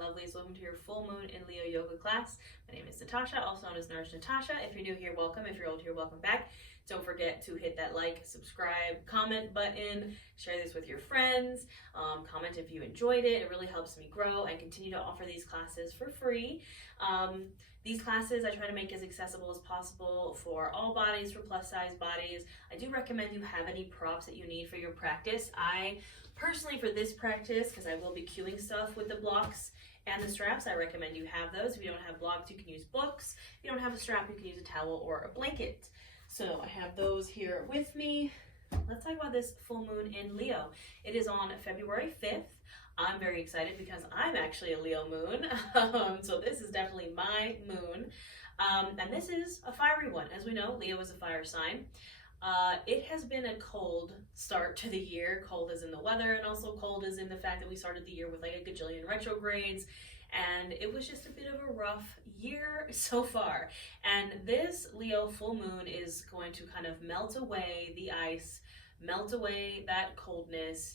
lovelies. Welcome to your full moon in Leo yoga class. My name is Natasha, also known as Nurse Natasha. If you're new here, welcome. If you're old here, welcome back. Don't forget to hit that like, subscribe, comment button, share this with your friends, comment if you enjoyed it. It really helps me grow and continue to offer these classes for free. These classes I try to make as accessible as possible for all bodies, for plus size bodies. I do recommend you have any props that you need for your practice. I personally, for this practice, because I will be cueing stuff with the blocks and the straps, I recommend you have those. If you don't have blocks, you can use books. If you don't have a strap, you can use a towel or a blanket. So I have those here with me. Let's talk about this full moon in Leo. It is on February 5th. I'm very excited because I'm actually a Leo moon. So this is definitely my moon. And this is a fiery one. As we know, Leo is a fire sign. It has been a cold start to the year. Cold as in the weather, and also cold as in the fact that we started the year with like a gajillion retrogrades, and it was just a bit of a rough year so far. And this Leo full moon is going to kind of melt away the ice, melt away that coldness.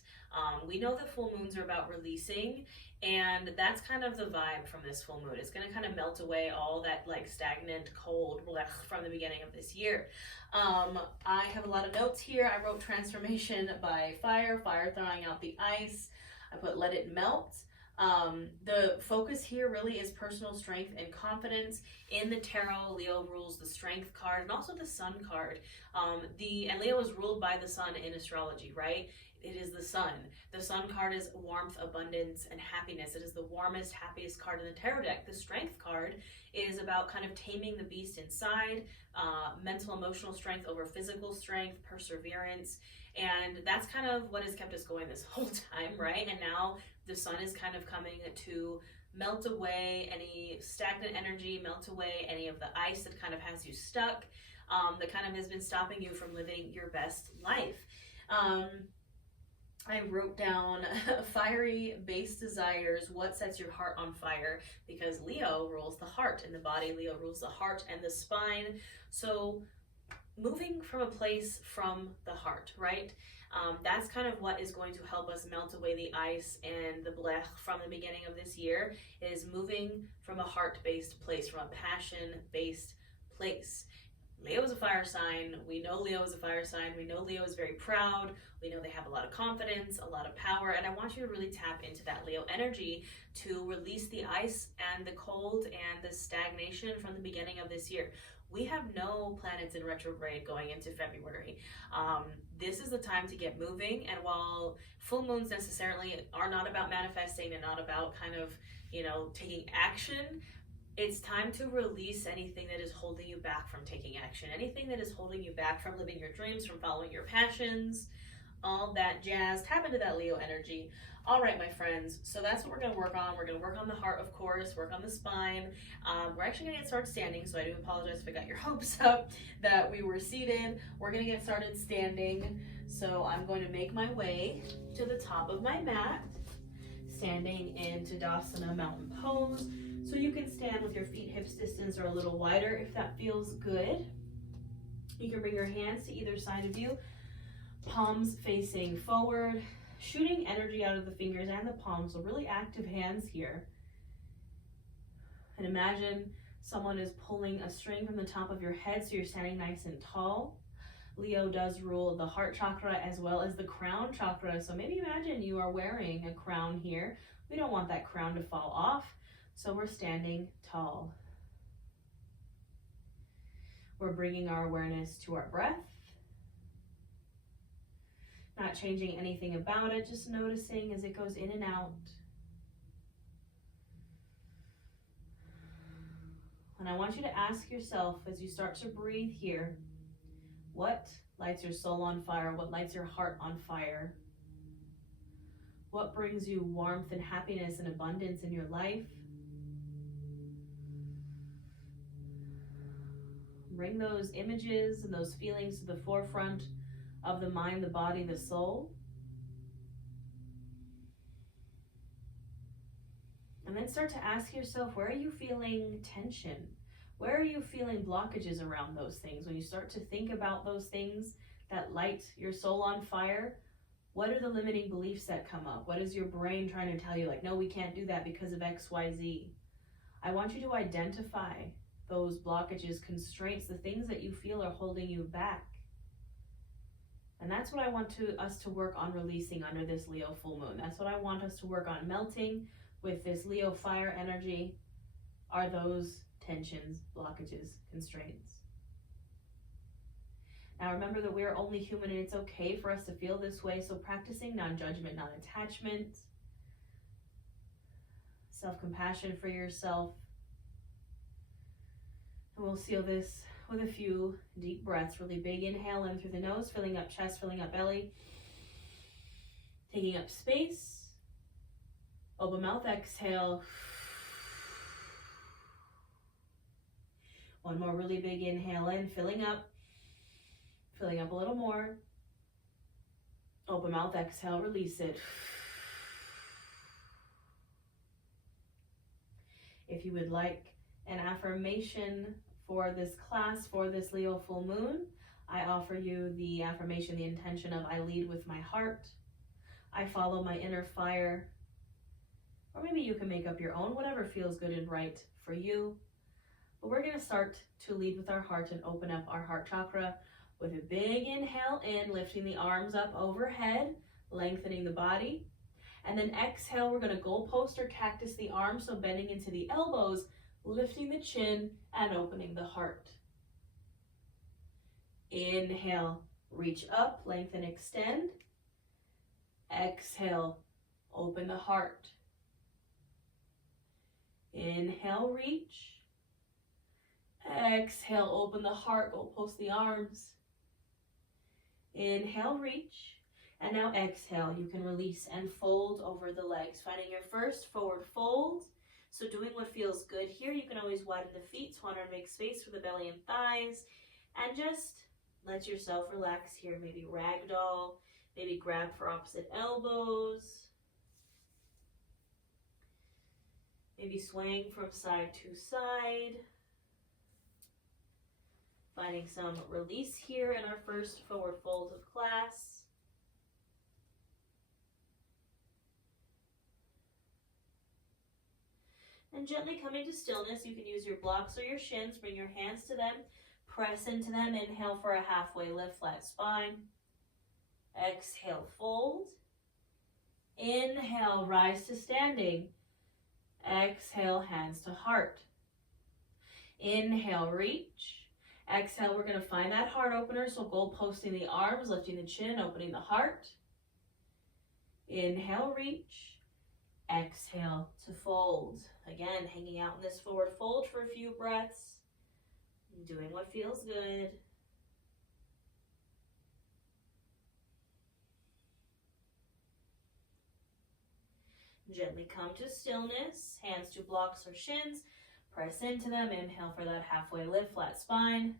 We know that full moons are about releasing, and that's kind of the vibe from this full moon. It's going to kind of melt away all that like stagnant cold from the beginning of this year. I have a lot of notes here. I wrote transformation by fire, fire thawing out the ice. I put let it melt. The focus here really is personal strength and confidence. In the tarot, Leo rules the strength card and also the sun card. And Leo is ruled by the sun in astrology, right? It is the sun. The sun card is warmth, abundance, and happiness. It is the warmest, happiest card in the tarot deck. The strength card is about kind of taming the beast inside, mental, emotional strength over physical strength, perseverance. And that's kind of what has kept us going this whole time, right? And now the sun is kind of coming to melt away any stagnant energy, melt away any of the ice that kind of has you stuck, that kind of has been stopping you from living your best life. I wrote down fiery base desires, what sets your heart on fire, because Leo rules the heart in the body. Leo rules the heart and the spine. So moving from a place from the heart, right? That's kind of what is going to help us melt away the ice and the blech from the beginning of this year, is moving from a heart-based place, from a passion-based place. Leo is a fire sign. We know Leo is a fire sign. We know Leo is very proud. We know they have a lot of confidence, a lot of power, and I want you to really tap into that Leo energy to release the ice and the cold and the stagnation from the beginning of this year. We have no planets in retrograde going into February. This is the time to get moving, and while full moons necessarily are not about manifesting and not about kind of, taking action, it's time to release anything that is holding you back from taking action, anything that is holding you back from living your dreams, from following your passions, all that jazz. Tap into that Leo energy. All right, my friends, so that's what we're going to work on. We're going to work on the heart, of course, work on the spine. We're actually going to get started standing, so I do apologize if I got your hopes up that we were seated. We're going to get started standing, so I'm going to make my way to the top of my mat, standing in Tadasana mountain pose. So you can stand with your feet hips distance or a little wider if that feels good. You can bring your hands to either side of you, palms facing forward, shooting energy out of the fingers and the palms, so really active hands here. And imagine someone is pulling a string from the top of your head so you're standing nice and tall. Leo does rule the heart chakra as well as the crown chakra, so maybe imagine you are wearing a crown here. We don't want that crown to fall off. So we're standing tall. We're bringing our awareness to our breath. Not changing anything about it, just noticing as it goes in and out. And I want you to ask yourself as you start to breathe here, what lights your soul on fire? What lights your heart on fire? What brings you warmth and happiness and abundance in your life? Bring those images and those feelings to the forefront of the mind, the body, the soul. And then start to ask yourself, where are you feeling tension? Where are you feeling blockages around those things? When you start to think about those things that light your soul on fire, What are the limiting beliefs that come up? What is your brain trying to tell you? Like, no, we can't do that because of X, Y, Z. I want you to identify those blockages, constraints, the things that you feel are holding you back. And that's what I want us to work on releasing under this Leo full moon. That's what I want us to work on melting with this Leo fire energy, are those tensions, blockages, constraints. Now remember that we're only human and it's okay for us to feel this way. So practicing non-judgment, non-attachment, self-compassion for yourself. And we'll seal this with a few deep breaths. Really big inhale in through the nose, filling up chest, filling up belly. Taking up space. Open mouth, exhale. One more really big inhale in, filling up a little more. Open mouth, exhale, release it. If you would like an affirmation for this class, for this Leo full moon, I offer you the affirmation, the intention of I lead with my heart. I follow my inner fire. Or maybe you can make up your own, whatever feels good and right for you. But we're going to start to lead with our heart and open up our heart chakra with a big inhale in, lifting the arms up overhead, lengthening the body. And then exhale, we're going to goalpost or cactus the arms, so bending into the elbows, lifting the chin and opening the heart. Inhale, reach up, lengthen, extend. Exhale, open the heart. Inhale, reach. Exhale, open the heart, goalpost the arms. Inhale, reach. And now exhale, you can release and fold over the legs, finding your first forward fold. So doing what feels good here. You can always widen the feet, so want to make space for the belly and thighs. And just let yourself relax here. Maybe ragdoll, maybe grab for opposite elbows. Maybe swaying from side to side. Finding some release here in our first forward fold of class. And gently coming to stillness, you can use your blocks or your shins, bring your hands to them, press into them, inhale for a halfway lift, flat spine. Exhale, fold. Inhale, rise to standing. Exhale, hands to heart. Inhale, reach. Exhale, we're going to find that heart opener, so goalposting the arms, lifting the chin, opening the heart. Inhale, reach. Exhale to fold. Again, hanging out in this forward fold for a few breaths. Doing what feels good. Gently come to stillness. Hands to blocks or shins. Press into them. Inhale for that halfway lift, flat spine.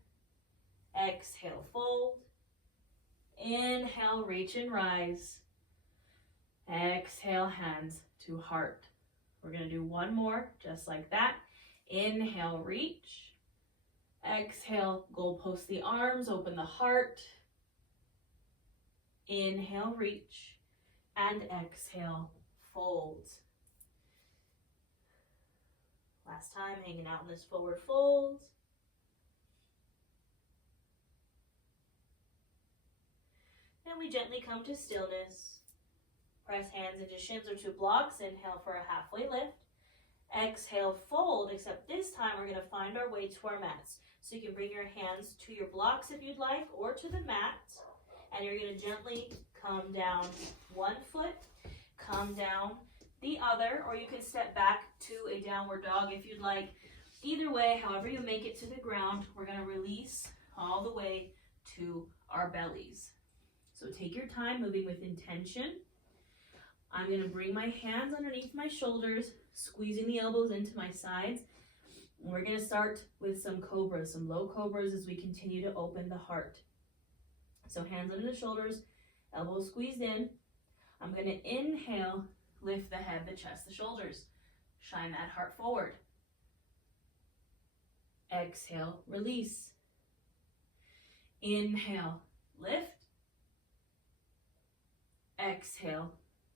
Exhale, fold. Inhale, reach and rise. Exhale, hands to heart. We're going to do one more, just like that. Inhale, reach. Exhale, goalpost the arms, open the heart. Inhale, reach. And exhale, fold. Last time, hanging out in this forward fold. And we gently come to stillness. Press hands into shins or to blocks. Inhale for a halfway lift. Exhale, fold, except this time we're going to find our way to our mats. So you can bring your hands to your blocks if you'd like, or to the mat. And you're going to gently come down one foot, come down the other, or you can step back to a downward dog if you'd like. Either way, however you make it to the ground, we're going to release all the way to our bellies. So take your time, moving with intention. I'm going to bring my hands underneath my shoulders, squeezing the elbows into my sides. And we're going to start with some cobras, some low cobras as we continue to open the heart. So hands under the shoulders, elbows squeezed in. I'm going to inhale, lift the head, the chest, the shoulders. Shine that heart forward. Exhale, release. Inhale, lift. exhale,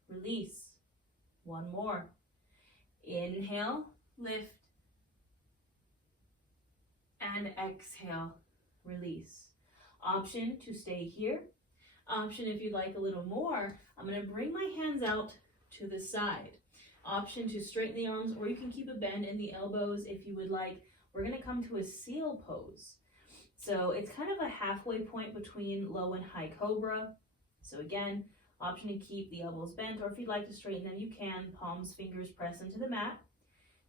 release. One more. Inhale, lift, and exhale, release. Option to stay here. Option if you'd like a little more, I'm going to bring my hands out to the side. Option to straighten the arms, or you can keep a bend in the elbows if you would like. We're going to come to a seal pose. So it's kind of a halfway point between low and high cobra. So again, option to keep the elbows bent, or if you'd like to straighten them, you can. Palms, fingers press into the mat.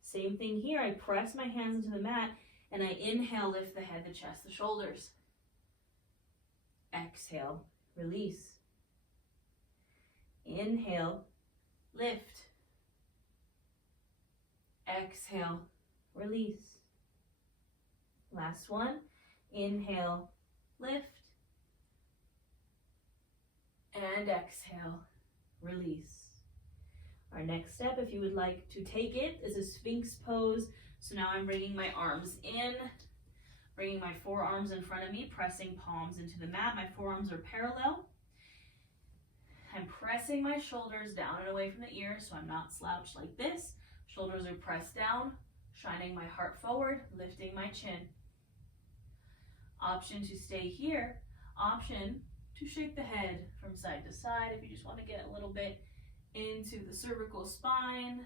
Same thing here. I press my hands into the mat, and I inhale, lift the head, the chest, the shoulders. Exhale, release. Inhale, lift. Exhale, release. Last one. Inhale, lift. And exhale, release. Our next step, if you would like to take it, is a Sphinx pose. So now I'm bringing my arms in, bringing my forearms in front of me, pressing palms into the mat. My forearms are parallel. I'm pressing my shoulders down and away from the ears, so I'm not slouched like this. Shoulders are pressed down, shining my heart forward, lifting my chin. Option to stay here. Option to shake the head from side to side if you just want to get a little bit into the cervical spine.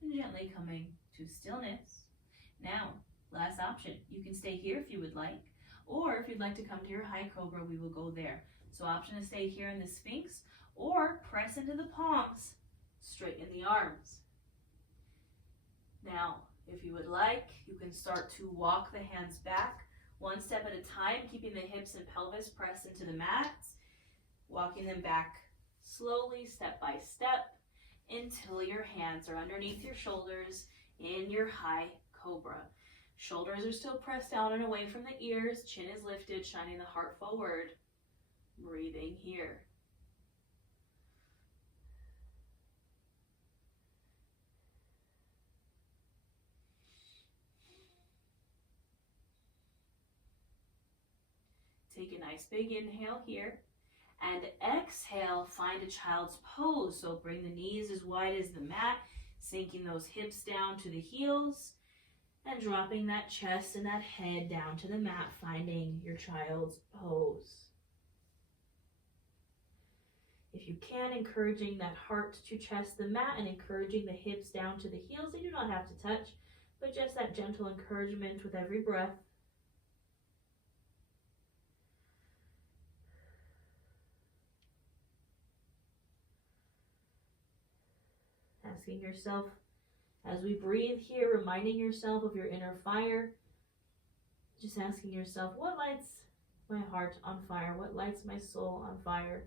And gently coming to stillness. Now, last option. You can stay here if you would like, or if you'd like to come to your high cobra, we will go there. So option to stay here in the Sphinx, or press into the palms, straighten the arms. Now, if you would like, you can start to walk the hands back, one step at a time, keeping the hips and pelvis pressed into the mat, walking them back slowly, step by step, until your hands are underneath your shoulders in your high cobra. Shoulders are still pressed down and away from the ears, chin is lifted, shining the heart forward, breathing here. Take a nice big inhale here, and exhale, find a child's pose. So bring the knees as wide as the mat, sinking those hips down to the heels, and dropping that chest and that head down to the mat, finding your child's pose. If you can, encouraging that heart to chest the mat and encouraging the hips down to the heels. They do not have to touch, but just that gentle encouragement with every breath. Asking yourself, as we breathe here, reminding yourself of your inner fire. Just asking yourself, what lights my heart on fire? What lights my soul on fire?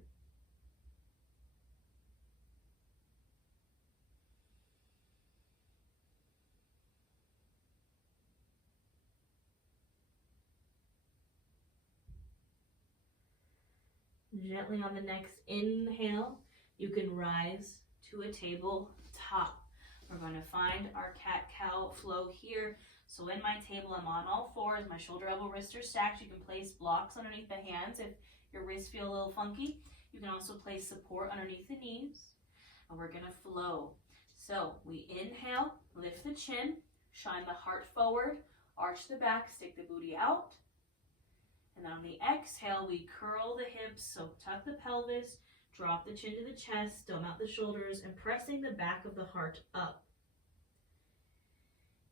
Gently on the next inhale, you can rise to a table top. We're going to find our cat-cow flow here. So in my table, I'm on all fours. My shoulder, elbow, wrists are stacked. You can place blocks underneath the hands if your wrists feel a little funky. You can also place support underneath the knees. And we're going to flow. So we inhale, lift the chin, shine the heart forward, arch the back, stick the booty out. And then on the exhale, we curl the hips, so tuck the pelvis, drop the chin to the chest, dome out the shoulders, and pressing the back of the heart up.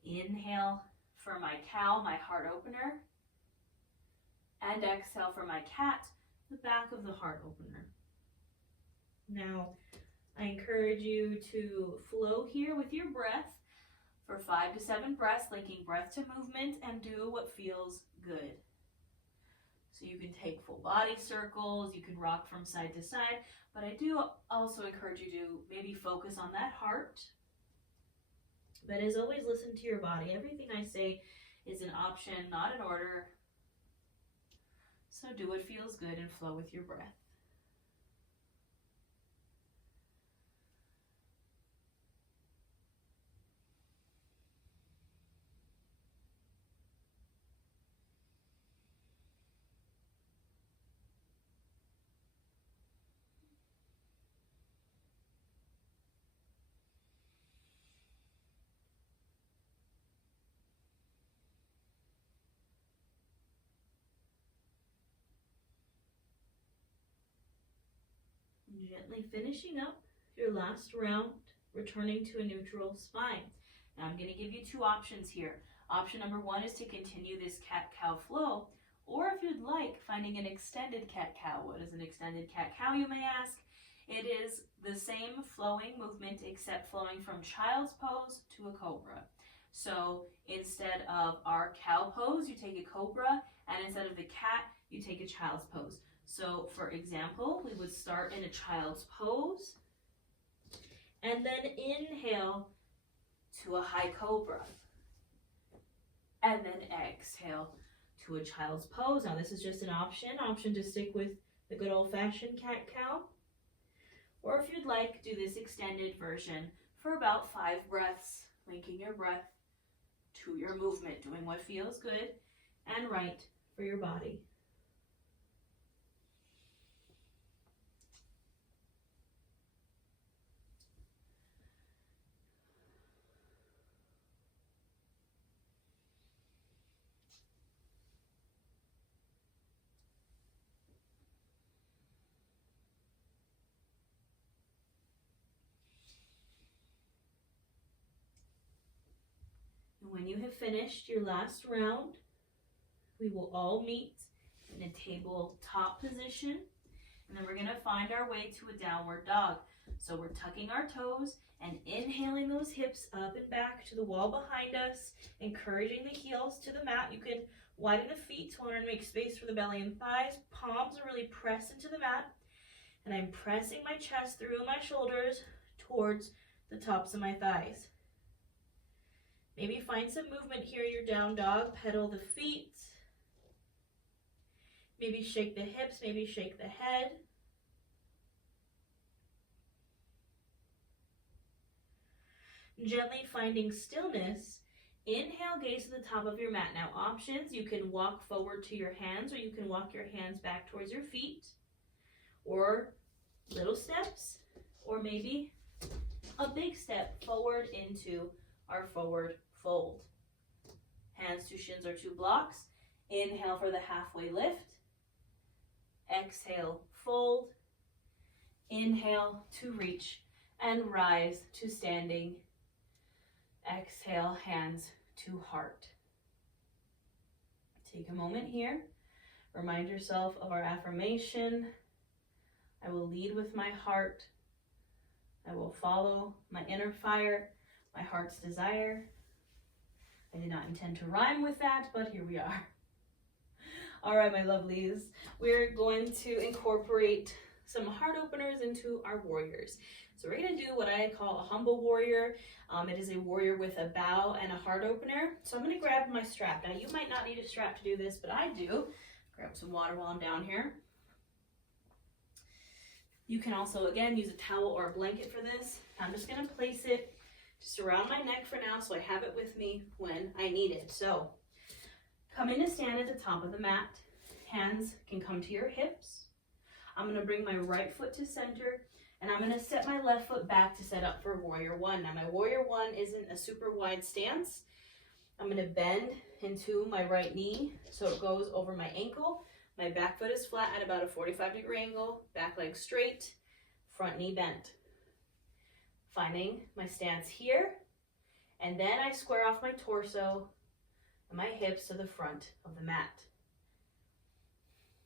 Inhale for my cow, my heart opener. And exhale for my cat, the back of the heart opener. Now, I encourage you to flow here with your breath for 5 to 7 breaths, linking breath to movement, and do what feels good. So you can take full body circles, you can rock from side to side, but I do also encourage you to maybe focus on that heart. But as always, listen to your body. Everything I say is an option, not an order. So do what feels good and flow with your breath. Gently finishing up your last round, returning to a neutral spine. Now I'm going to give you two options here. Option number one is to continue this cat-cow flow, or if you'd like, finding an extended cat-cow. What is an extended cat-cow, you may ask? It is the same flowing movement except flowing from child's pose to a cobra. So instead of our cow pose, you take a cobra, and instead of the cat, you take a child's pose. So for example, we would start in a child's pose, and then inhale to a high cobra, and then exhale to a child's pose. Now this is just an option to stick with the good old-fashioned cat-cow. Or if you'd like, do this extended version for about 5 breaths, linking your breath to your movement, doing what feels good and right for your body. When you have finished your last round, we will all meet in a tabletop position, and then we're going to find our way to a downward dog. So we're tucking our toes and inhaling those hips up and back to the wall behind us, encouraging the heels to the mat. You can widen the feet so we're going to make space for the belly and thighs. Palms are really pressed into the mat, and I'm pressing my chest through my shoulders towards the tops of my thighs. Maybe find some movement here in your down dog. Pedal the feet. Maybe shake the hips, maybe shake the head. Gently finding stillness. Inhale, gaze to the top of your mat. Now options, you can walk forward to your hands, or you can walk your hands back towards your feet. Or little steps, or maybe a big step forward into our forward fold. Hands to shins or to blocks. Inhale for the halfway lift. Exhale, fold. Inhale to reach and rise to standing. Exhale, hands to heart. Take a moment here. Remind yourself of our affirmation. I will lead with my heart. I will follow my inner fire, my heart's desire. I did not intend to rhyme with that, but here we are. All right, my lovelies, we're going to incorporate some heart openers into our warriors. So we're going to do what I call a humble warrior. It is a warrior with a bow and a heart opener. So I'm going to grab my strap. Now, you might not need a strap to do this, but I do. Grab some water while I'm down here. You can also, again, use a towel or a blanket for this. I'm just going to place it just around my neck for now so I have it with me when I need it. So come in and stand at the top of the mat. Hands can come to your hips. I'm going to bring my right foot to center, and I'm going to set my left foot back to set up for warrior one. Now my warrior one isn't a super wide stance. I'm going to bend into my right knee so it goes over my ankle. My back foot is flat at about a 45-degree angle, back leg straight, front knee bent. Finding my stance here, and then I square off my torso and my hips to the front of the mat.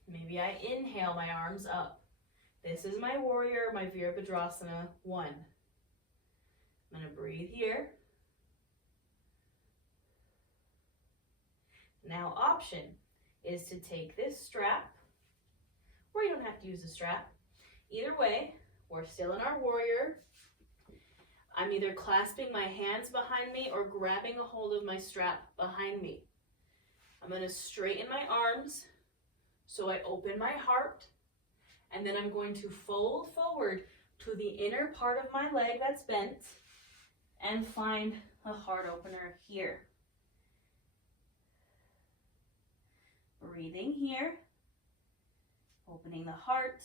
Maybe I inhale my arms up. This is my warrior, my Virabhadrasana 1. I'm going to breathe here. Now option is to take this strap, or you don't have to use a strap. Either way, we're still in our warrior. I'm either clasping my hands behind me or grabbing a hold of my strap behind me. I'm going to straighten my arms so I open my heart, and then I'm going to fold forward to the inner part of my leg that's bent and find a heart opener here. Breathing here, opening the heart,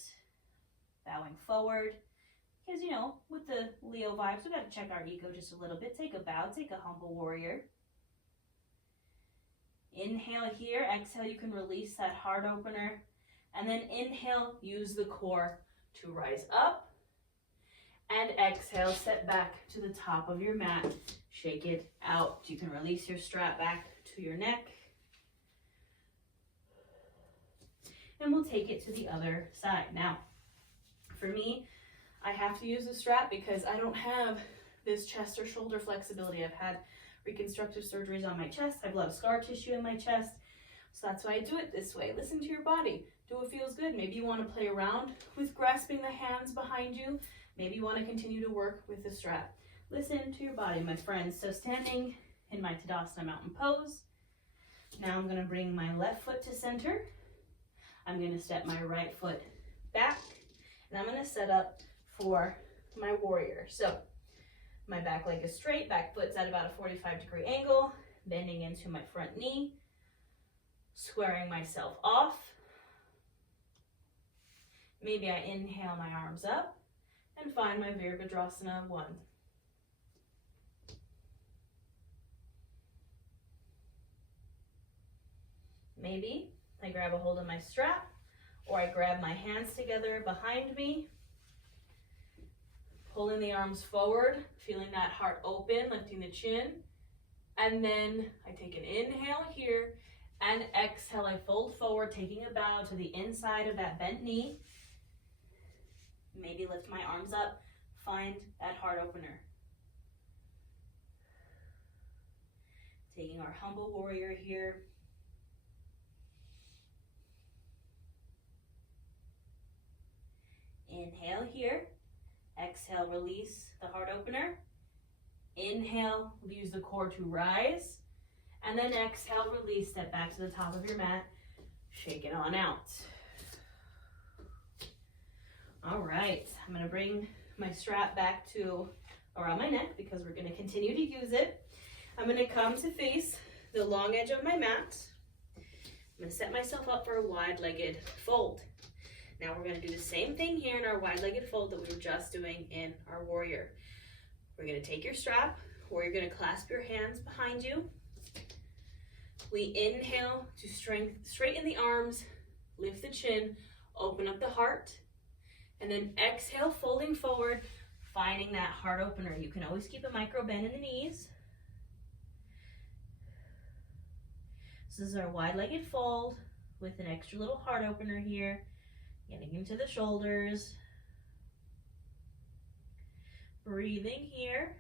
bowing forward. Because, you know, with the Leo vibes, we got to check our ego just a little bit. Take a bow, take a humble warrior. Inhale here, exhale, you can release that heart opener. And then inhale, use the core to rise up. And exhale, set back to the top of your mat. Shake it out. You can release your strap back to your neck. And we'll take it to the other side. Now, for me, I have to use the strap because I don't have this chest or shoulder flexibility. I've had reconstructive surgeries on my chest. I have a lot of scar tissue in my chest. So that's why I do it this way. Listen to your body. Do what feels good. Maybe you want to play around with grasping the hands behind you. Maybe you want to continue to work with the strap. Listen to your body, my friends. So standing in my Tadasana Mountain Pose. Now I'm going to bring my left foot to center. I'm going to step my right foot back. And I'm going to set up for my warrior. So my back leg is straight, back foot's at about a 45-degree angle, bending into my front knee, squaring myself off. Maybe I inhale my arms up and find my Virabhadrasana 1. Maybe I grab a hold of my strap, or I grab my hands together behind me, pulling the arms forward, feeling that heart open, lifting the chin. And then I take an inhale here, and exhale, I fold forward, taking a bow to the inside of that bent knee. Maybe lift my arms up, find that heart opener. Taking our humble warrior here. Inhale here. Exhale, release the heart opener. Inhale, use the core to rise. And then exhale, release, step back to the top of your mat. Shake it on out. All right, I'm gonna bring my strap back to around my neck because we're gonna continue to use it. I'm gonna come to face the long edge of my mat. I'm gonna set myself up for a wide-legged fold. Now we're going to do the same thing here in our wide-legged fold that we were just doing in our warrior. We're going to take your strap, or you're going to clasp your hands behind you. We inhale to straighten the arms, lift the chin, open up the heart, and then exhale, folding forward, finding that heart opener. You can always keep a micro bend in the knees. This is our wide-legged fold with an extra little heart opener here. Getting into the shoulders. Breathing here.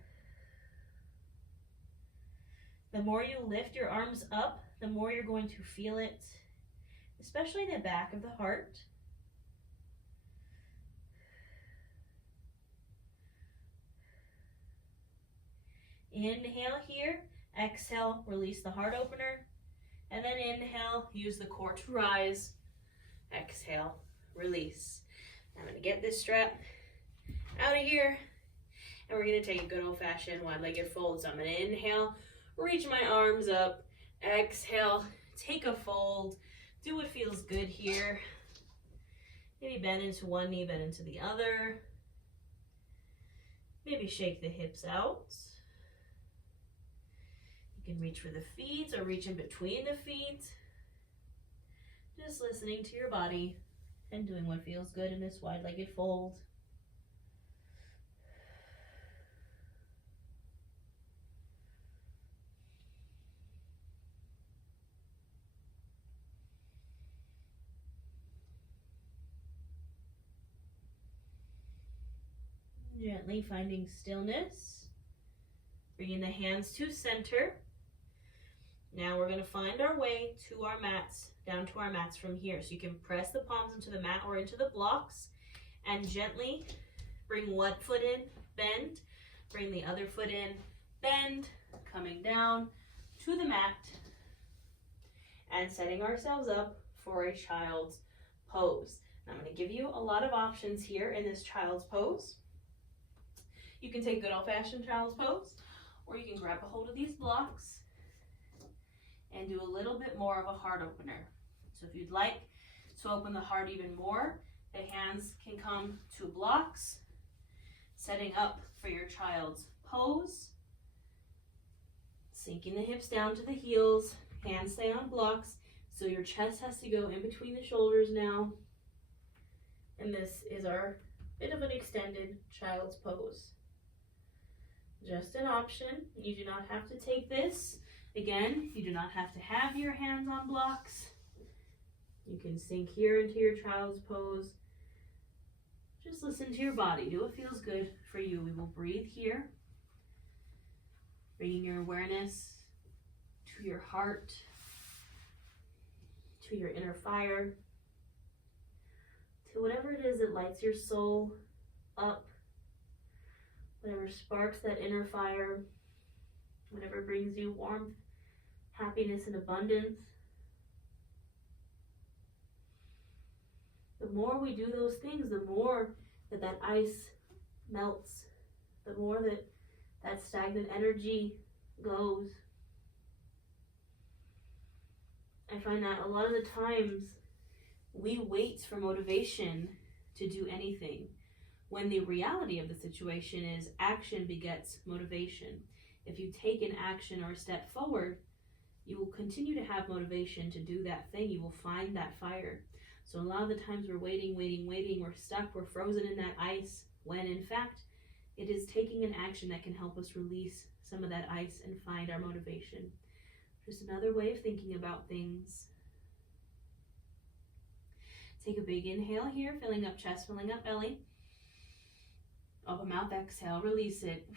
The more you lift your arms up, the more you're going to feel it, especially in the back of the heart. Inhale here. Exhale, release the heart opener. And then inhale, use the core to rise. Exhale, release. I'm going to get this strap out of here, and we're going to take a good old-fashioned wide-legged fold. So I'm going to inhale, reach my arms up, exhale, take a fold, do what feels good here. Maybe bend into one knee, bend into the other. Maybe shake the hips out. You can reach for the feet or reach in between the feet. Just listening to your body and doing what feels good in this wide-legged fold. Gently finding stillness. Bringing the hands to center. Now we're going to find our way to our mats, down to our mats from here. So you can press the palms into the mat or into the blocks and gently bring one foot in, bend, bring the other foot in, bend, coming down to the mat and setting ourselves up for a child's pose. Now I'm going to give you a lot of options here in this child's pose. You can take good old-fashioned child's pose, or you can grab a hold of these blocks and do a little bit more of a heart opener. So if you'd like to open the heart even more, the hands can come to blocks, setting up for your child's pose. Sinking the hips down to the heels, hands stay on blocks, so your chest has to go in between the shoulders now. And this is our bit of an extended child's pose. Just an option. You do not have to take this. Again, you do not have to have your hands on blocks. You can sink here into your child's pose. Just listen to your body. Do what feels good for you. We will breathe here, bringing your awareness to your heart, to your inner fire, to whatever it is that lights your soul up, whatever sparks that inner fire, whatever brings you warmth, happiness, and abundance. The more we do those things, the more that ice melts, the more that stagnant energy goes. I find that a lot of the times we wait for motivation to do anything, when the reality of the situation is action begets motivation. If you take an action or a step forward, you will continue to have motivation to do that thing. You will find that fire. So a lot of the times we're waiting, we're stuck, we're frozen in that ice, when in fact it is taking an action that can help us release some of that ice and find our motivation. Just another way of thinking about things. Take a big inhale here, filling up chest, filling up belly. Open mouth, exhale, release it.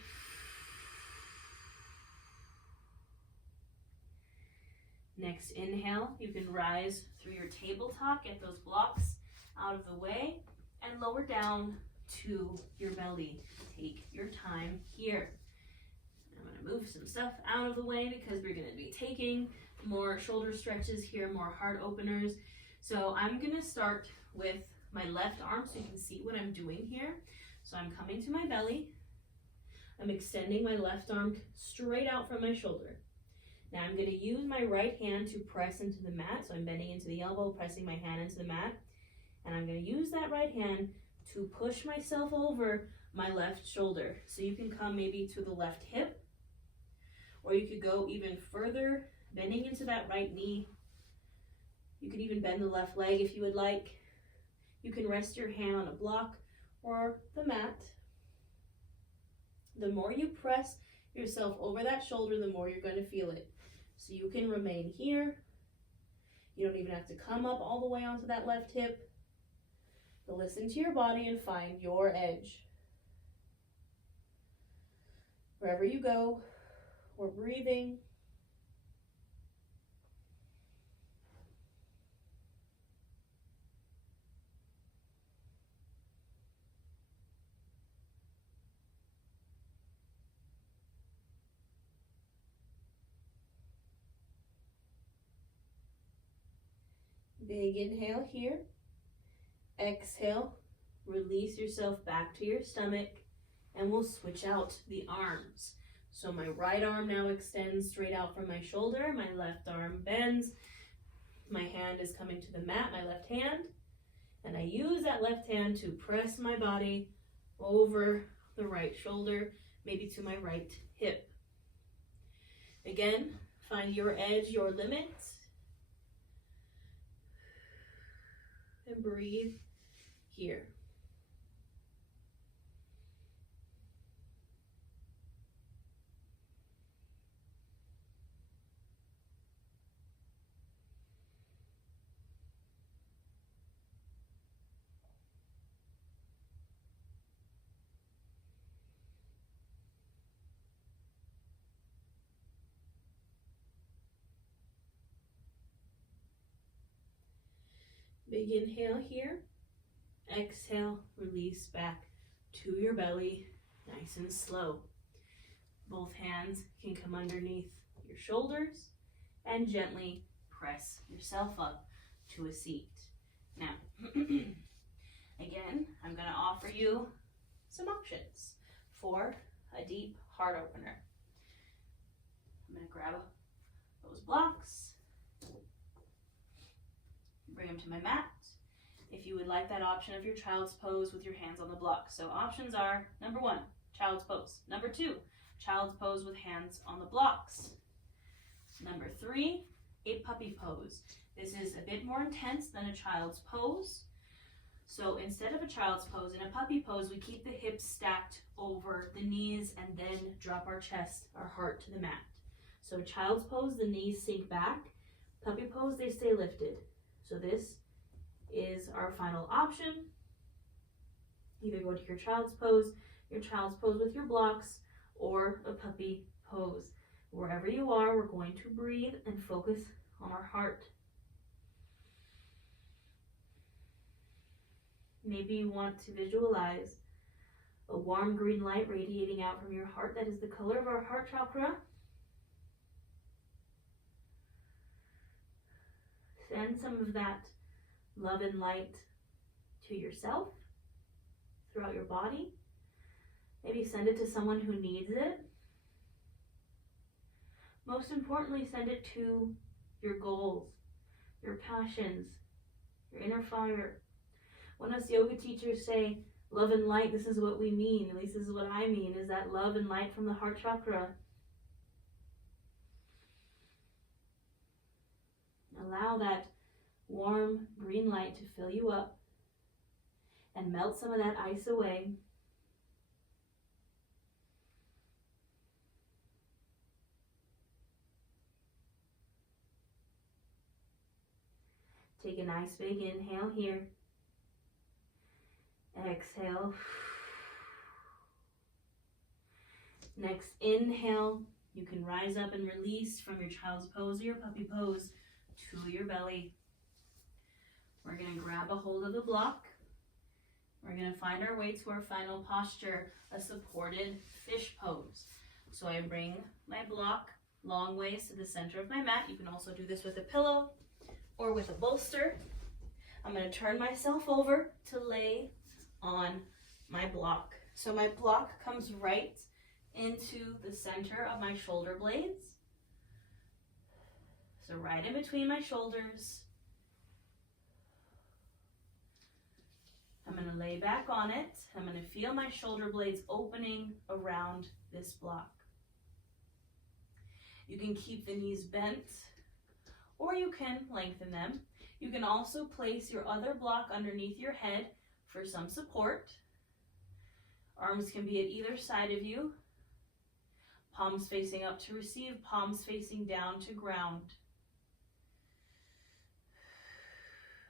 Next inhale, you can rise through your tabletop, get those blocks out of the way, and lower down to your belly. Take your time here. I'm going to move some stuff out of the way because we're going to be taking more shoulder stretches here, more heart openers. So I'm going to start with my left arm so you can see what I'm doing here. So I'm coming to my belly. I'm extending my left arm straight out from my shoulder. Now I'm going to use my right hand to press into the mat. So I'm bending into the elbow, pressing my hand into the mat. And I'm going to use that right hand to push myself over my left shoulder. So you can come maybe to the left hip, or you could go even further, bending into that right knee. You could even bend the left leg if you would like. You can rest your hand on a block or the mat. The more you press yourself over that shoulder, the more you're going to feel it. So you can remain here. You don't even have to come up all the way onto that left hip. But listen to your body and find your edge. Wherever you go, we're breathing. Big inhale here. Exhale, release yourself back to your stomach, and we'll switch out the arms. So my right arm now extends straight out from my shoulder. My left arm bends. My hand is coming to the mat, my left hand. And I use that left hand to press my body over the right shoulder, maybe to my right hip. Again, find your edge, your limits. And breathe here. Big inhale here. Exhale, release back to your belly, nice and slow. Both hands can come underneath your shoulders and gently press yourself up to a seat. Now, again, I'm going to offer you some options for a deep heart opener. I'm going to grab those blocks, bring them to my mat. If you would like that option of your child's pose with your hands on the block. So options are, number 1, child's pose. Number 2, child's pose with hands on the blocks. Number 3, a puppy pose. This is a bit more intense than a child's pose. So instead of a child's pose, in a puppy pose, we keep the hips stacked over the knees and then drop our chest, our heart to the mat. So child's pose, the knees sink back. Puppy pose, they stay lifted. So this is our final option. Either go to your child's pose with your blocks, or a puppy pose. Wherever you are, we're going to breathe and focus on our heart. Maybe you want to visualize a warm green light radiating out from your heart. That is the color of our heart chakra. Send some of that love and light to yourself throughout your body. Maybe send it to someone who needs it. Most importantly, send it to your goals, your passions, your inner fire. When us yoga teachers say love and light, this is what we mean, at least this is what I mean, is that love and light from the heart chakra. Allow that warm green light to fill you up and melt some of that ice away. Take a nice big inhale here. Exhale. Next inhale, you can rise up and release from your child's pose or your puppy pose to your belly. We're going to grab a hold of the block. We're going to find our way to our final posture, a supported fish pose. So I bring my block long ways to the center of my mat. You can also do this with a pillow or with a bolster. I'm going to turn myself over to lay on my block. So my block comes right into the center of my shoulder blades. So right in between my shoulders. I'm going to lay back on it. I'm going to feel my shoulder blades opening around this block. You can keep the knees bent, or you can lengthen them. You can also place your other block underneath your head for some support. Arms can be at either side of you. Palms facing up to receive, palms facing down to ground.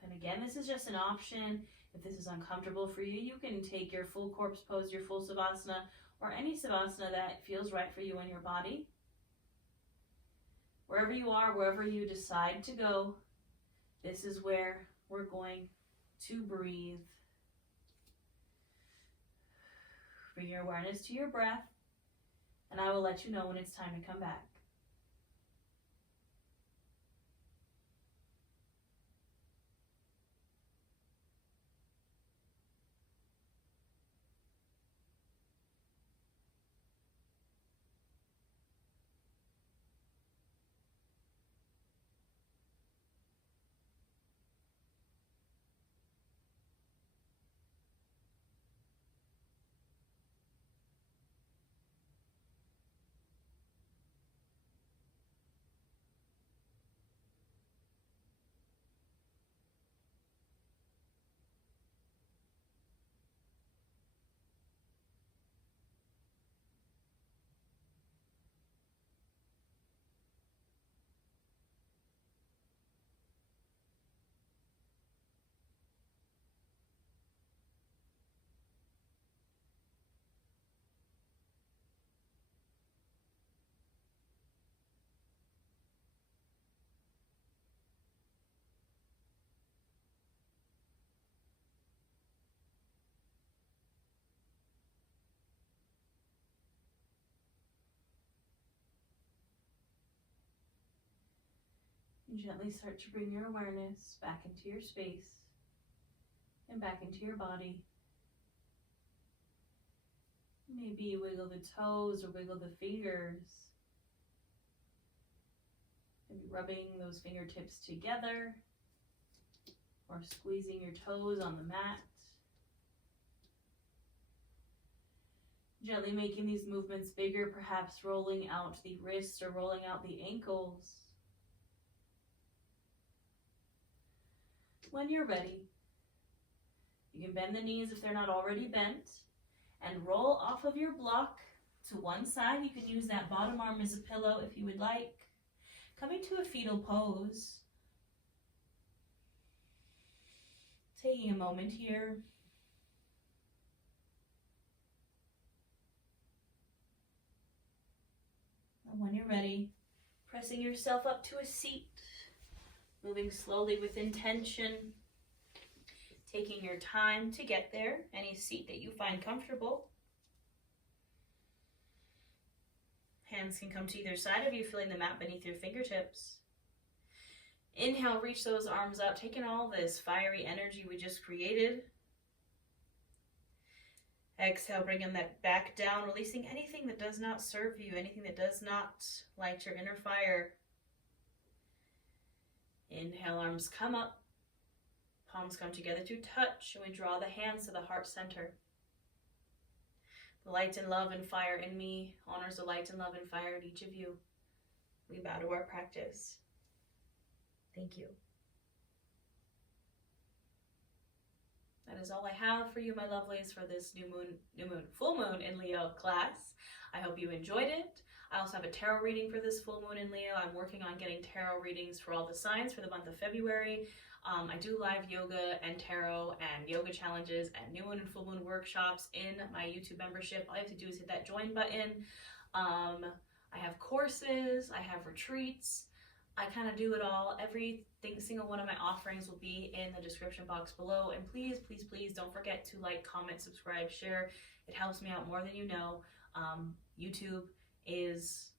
And again, this is just an option. If this is uncomfortable for you, you can take your full corpse pose, your full savasana, or any savasana that feels right for you in your body. Wherever you are, wherever you decide to go, this is where we're going to breathe. Bring your awareness to your breath, and I will let you know when it's time to come back. And gently start to bring your awareness back into your space and back into your body. Maybe wiggle the toes or wiggle the fingers. Maybe rubbing those fingertips together or squeezing your toes on the mat. Gently making these movements bigger, perhaps rolling out the wrists or rolling out the ankles. When you're ready, You can bend the knees if they're not already bent, and roll off of your block to one side. You can use that bottom arm as a pillow if you would like. Coming to a fetal pose. Taking a moment here. And when you're ready, pressing yourself up to a seat, moving slowly with intention, taking your time to get there, any seat that you find comfortable. Hands can come to either side of you, feeling the mat beneath your fingertips. Inhale, reach those arms up, taking all this fiery energy we just created. Exhale, bringing that back down, releasing anything that does not serve you, anything that does not light your inner fire. Inhale, arms come up, palms come together to touch, and we draw the hands to the heart center. The light and love and fire in me honors the light and love and fire in each of you. We bow to our practice. Thank you. That is all I have for you, my lovelies, for this full moon in Leo class. I hope you enjoyed it. I also have a tarot reading for this full moon in Leo. I'm working on getting tarot readings for all the signs for the month of February. I do live yoga and tarot and yoga challenges and new moon and full moon workshops in my YouTube membership. All you have to do is hit that join button. I have courses, I have retreats. I kind of do it all. Single one of my offerings will be in the description box below. And please, please, please don't forget to like, comment, subscribe, share. It helps me out more than you know. YouTube is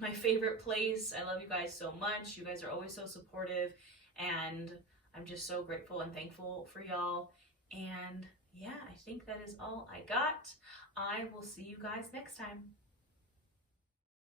my favorite place. I love you guys so much. You guys are always so supportive. And I'm just so grateful and thankful for y'all. And yeah, I think that is all I got. I will see you guys next time.